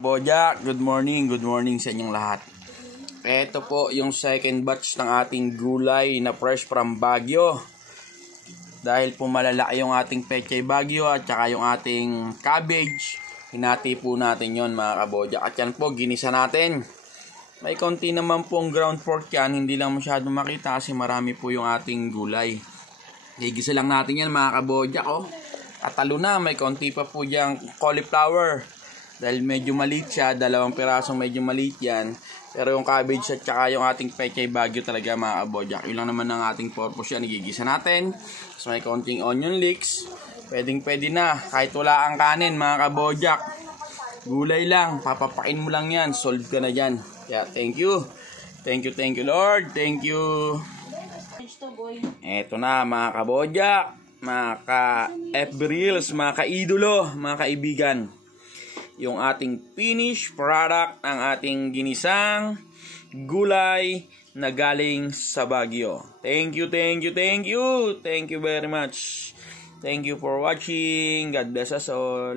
Boja, good morning sa inyong lahat. Ito po yung second batch ng ating gulay na fresh from Baguio. Dahil po malalaki yung ating pechay Baguio at saka yung ating cabbage, hinati po natin yon mga kaboja. At yan po, ginisa natin. May konti naman pong ground pork yan, hindi lang masyado makita kasi marami po yung ating gulay. Gigisa lang natin yan mga kaboja ko. At talo na, may konti pa po diyang cauliflower. Dahil medyo maliit siya, 2 pirasong medyo maliit yan. Pero yung cabbage at saka yung ating pechay Baguio talaga mga kabojak. Yun lang naman ang ating purpose yan. Igigisa natin. So may konting onion leeks. Pwede na. Kahit wala ang kanin mga kabojak. Gulay lang. Papapakin mo lang yan. Solve ka na dyan. Yeah, thank you. Thank you Lord. Thank you. Eto na mga kabojak. Mga ka-FB Reels. Mga ka-idolo. Mga kaibigan. Yung ating finished product ng ating ginisang gulay na galing sa Baguio. Thank you very much. Thank you for watching. God bless us all.